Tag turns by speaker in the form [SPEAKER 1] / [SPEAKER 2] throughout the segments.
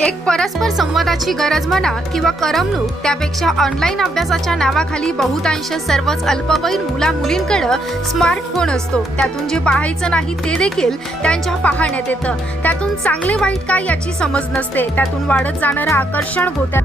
[SPEAKER 1] एक परस्पर संवादाची गरज म्हणा किंवा करमणूक त्यापेक्षा ऑनलाईन अभ्यासाच्या नावाखाली बहुतांश सर्वच अल्पवयीन मुला मुलींकडे स्मार्टफोन असतो. त्यातून जे पाहायचं नाही ते देखील त्यांच्या पाहण्यात येतं. त्यातून चांगले वाईट काय याची समज नसते. त्यातून वाढत जाणारं आकर्षण होत्या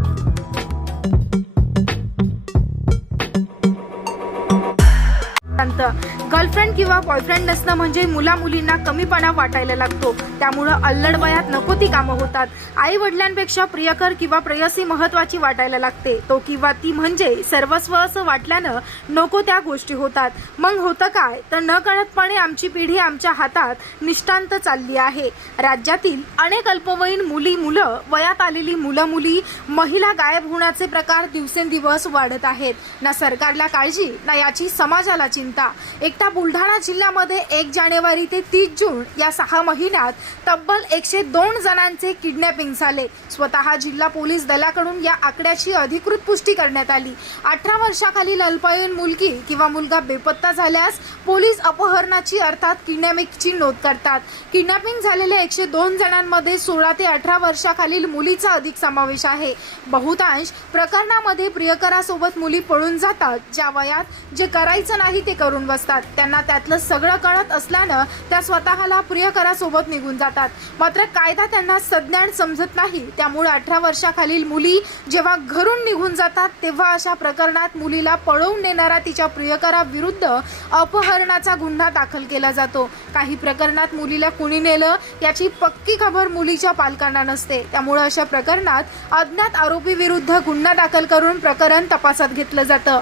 [SPEAKER 1] गर्लफ्रेंड किंवा बॉयफ्रेंड नसणं म्हणजे मुला मुलींना कमीपणा वाटायला लागतो. त्यामुळं अल्लड वयात नको ती कामं होतात. आई वडिलांपेक्षा प्रियकर किंवा प्रेयसी महत्वाची वाटायला लागते. तो किंवा ती म्हणजे सर्वस्व असं वाटल्यानं नको त्या गोष्टी होतात. मग होतं काय? तर न कळतपणे आमची पिढी आमच्या हातात निष्ठांत चालली आहे. राज्यातील अनेक अल्पवयीन मुली मुलं वयात आलेली मुलं मुली महिला गायब होण्याचे प्रकार दिवसेंदिवस वाढत आहेत. ना सरकारला काळजी ना याची समाजाला चिंता. एकटा बुलढाणा जिल्ह्यामध्ये एक जानेवारी ते तीस जून या सहा महिन्यात तब्बल एकशे दोन जणांचे किडनॅपिंग झाले. स्वतः जिल्हा पोलीस दलाकडून या आकड्याची अधिकृत पुष्टी करण्यात आली. अठरा वर्षाखालील अल्पवयीन मुलगी किंवा मुलगा बेपत्ता झाल्यास पोलीस अपहरणाची अर्थात किडनॅपिंगची नोंद करतात. किडनॅपिंग झालेल्या एकशे दोन जणांमध्ये सोळा ते अठरा वर्षाखालील मुलीचा अधिक समावेश आहे. बहुतांश प्रकरणामध्ये प्रियकरासोबत मुली पळून जातात. ज्या वयात जे करायचं नाही ते करून बसतात. त्यांना त्यातलं सगळं कळत असल्यानं त्या स्वतःला प्रियकरासोबत निघून जातात. मात्र कायदा त्यांना सज्ञान समजत नाही. त्यामुळे अठरा वर्षाखालील मुली जेव्हा घरून निघून जातात तेव्हा अशा प्रकरणात मुलीला पळवून नेणारा तिच्या प्रियकराविरुद्ध अपहरणाचा गुन्हा दाखल केला जातो. काही प्रकरणात मुलीला कुणी नेलं याची पक्की खबर मुलीच्या पालकांना नसते. त्यामुळे अशा प्रकरणात अज्ञात आरोपीविरुद्ध गुन्हा दाखल करून प्रकरण तपासात घेतलं जातं.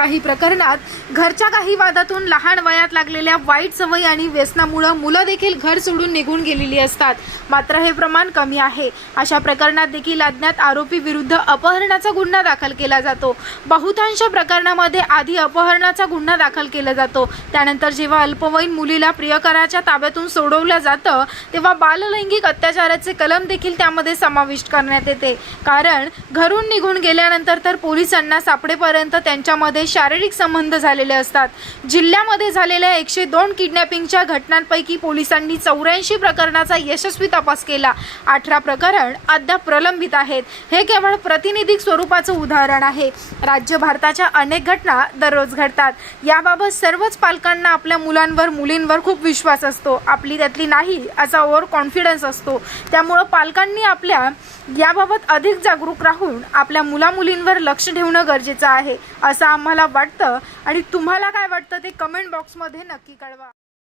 [SPEAKER 1] काही प्रकरणात घरच्या काही वादातून लहान वयात लागलेल्या वाईट सवयी आणि व्यसनामुळं मुलं देखील घर सोडून निघून गेलेली असतात. मात्र हे प्रमाण कमी आहे. अशा प्रकरणात देखील अज्ञात आरोपी विरुद्ध अपहरणाचा गुन्हा दाखल केला जातो. बहुतांश प्रकरणामध्ये आधी अपहरणाचा गुन्हा दाखल केला जातो. त्यानंतर जेव्हा अल्पवयीन मुलीला प्रियकराच्या ताब्यातून सोडवलं जातं तेव्हा बाललैंगिक अत्याचाराचे कलम देखील त्यामध्ये समाविष्ट करण्यात येते. कारण घरून निघून गेल्यानंतर तर पोलिसांना सापडेपर्यंत त्यांच्यामध्ये शारीरिक संबंध झालेले असतात. जिल्ह्यामध्ये झालेल्या एकशे दोन किडनॅपिंगच्या घटनांपैकी पोलिसांनी चौऱ्याऐंशी प्रकरणाचा यशस्वी तपास केला. अठरा प्रकरण अद्याप प्रलंबित आहेत. हे केवळ प्रातिनिधिक स्वरूपाचं उदाहरण आहे. राज्य भारताच्या अनेक घटना दररोज घडतात. याबाबत सर्वच पालकांना आपल्या मुलांवर मुलींवर खूप विश्वास असतो. आपली त्यातली नाही असा ओव्हर कॉन्फिडन्स असतो. त्यामुळं पालकांनी आपल्या याबाबत अधिक जागरूक राहून आपल्या मुलामुलींवर लक्ष ठेवणं गरजेचं आहे असं आम्हाला वाटतं आणि तुम्हाला काय वाटतं ते कमेंट बॉक्समध्ये नक्की कळवा.